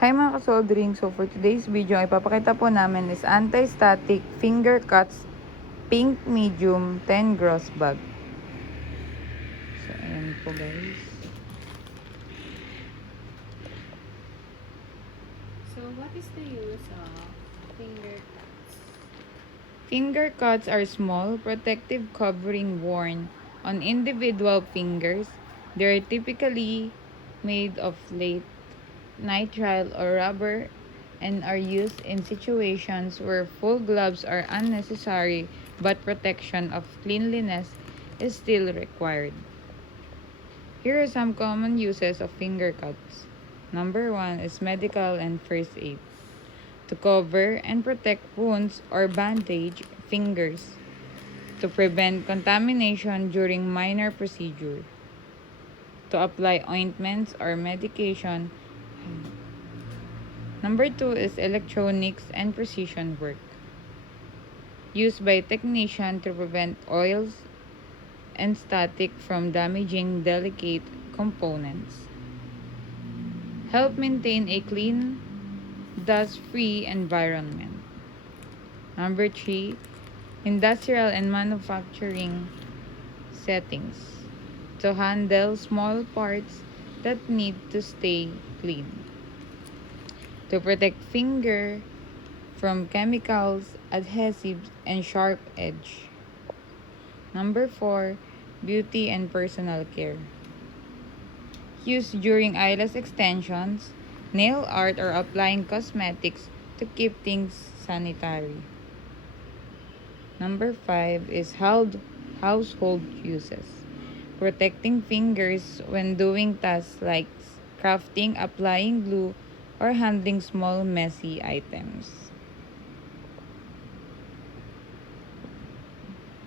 Hi mga ka-soldering! So for today's video, ay ipapakita po namin is anti-static finger cuts pink medium 10 gross bag. So ayan po guys. So what is the use of finger cuts? Finger cuts are small protective covering worn on individual fingers. They are typically made of lead, nitrile, or rubber and are used in situations where full gloves are unnecessary but protection of cleanliness is still required. Here are some common uses of finger cuts. Number 1 is medical and first aid. To cover and protect wounds or bandage fingers. To prevent contamination during minor procedure. To apply ointments or medication. Number 2 is electronics and precision work. Used by technicians to prevent oils and static from damaging delicate components. Help maintain a clean, dust-free environment. Number 3, industrial and manufacturing settings. To handle small parts that need to stay clean. To protect finger from chemicals, adhesives, and sharp edge. Number 4, beauty and personal care. Used during eyelash extensions, nail art, or applying cosmetics to keep things sanitary. Number 5 is household uses. Protecting fingers when doing tasks like crafting, applying glue, or handling small messy items.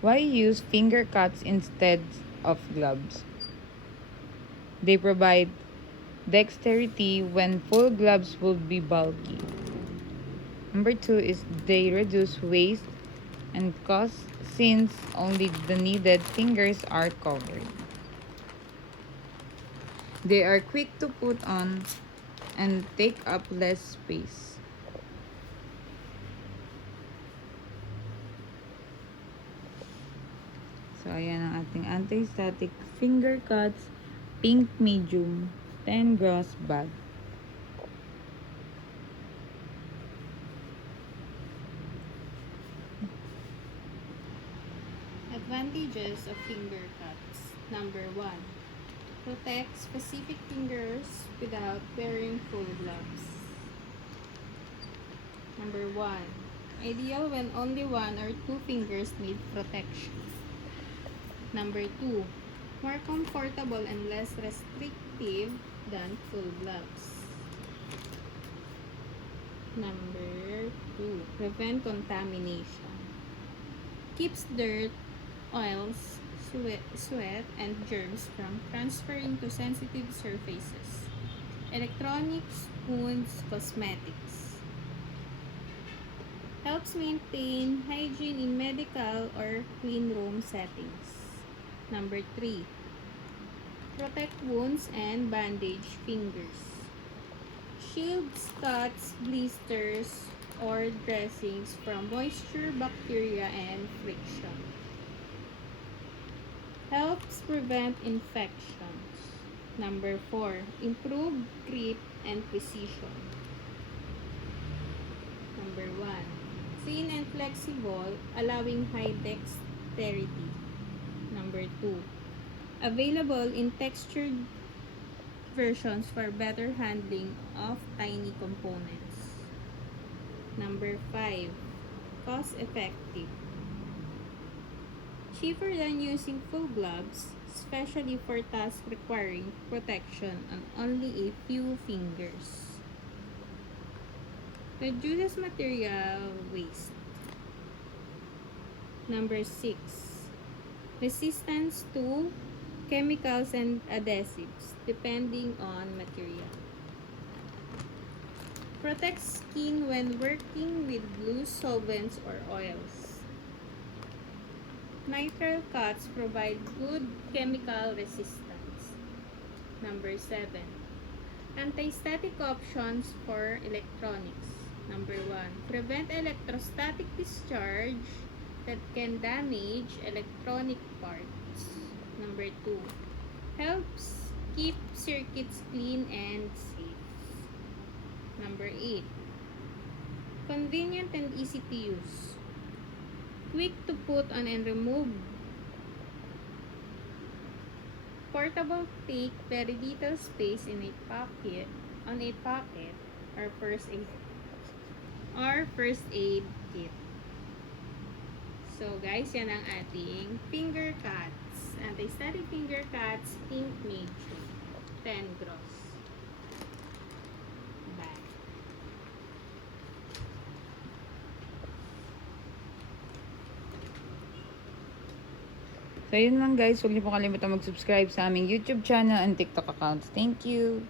Why use finger cuts instead of gloves? They provide dexterity when full gloves would be bulky. Number 2 is they reduce waste and cost since only the needed fingers are covered. They are quick to put on and take up less space. So, ayan ang ating anti-static finger cuts pink medium 10 gross bag. Advantages of finger cuts. Number 1. Protect specific fingers without wearing full gloves. Number 1. Ideal when only one or two fingers need protection. Number 2. More comfortable and less restrictive than full gloves. Number 2. Prevent contamination. Keeps dirt, oils, sweat, and germs from transferring to sensitive surfaces. Electronics, spoons, cosmetics. Helps maintain hygiene in medical or clean room settings. Number 3. Protect wounds and bandage fingers. Shields, cuts, blisters, or dressings from moisture, bacteria, and friction. Helps prevent infections. Number 4. Improve grip and precision. Number 1. Thin and flexible, allowing high dexterity. Number 2. Available in textured versions for better handling of tiny components. Number 5. Cost effective. Cheaper than using full gloves, especially for tasks requiring protection on only a few fingers. Reduces material waste. Number 6. Resistance to chemicals and adhesives depending on material. Protects skin when working with loose solvents or oils. Nitrile cuts provide good chemical resistance. Number 7. Antistatic options for electronics. Number 1. Prevent electrostatic discharge that can damage electronic parts. Number 2. Helps keep circuits clean and safe. Number 8. Convenient and easy to use. Quick to put on and remove. Portable, take very little space in a pocket, or first aid kit. So guys, yan ang ating finger cuts. Anti-static finger cuts, pink major. 10 gross. Bye. So, yun lang guys. Huwag niyo po kalimutan mag-subscribe sa aming YouTube channel and TikTok accounts. Thank you!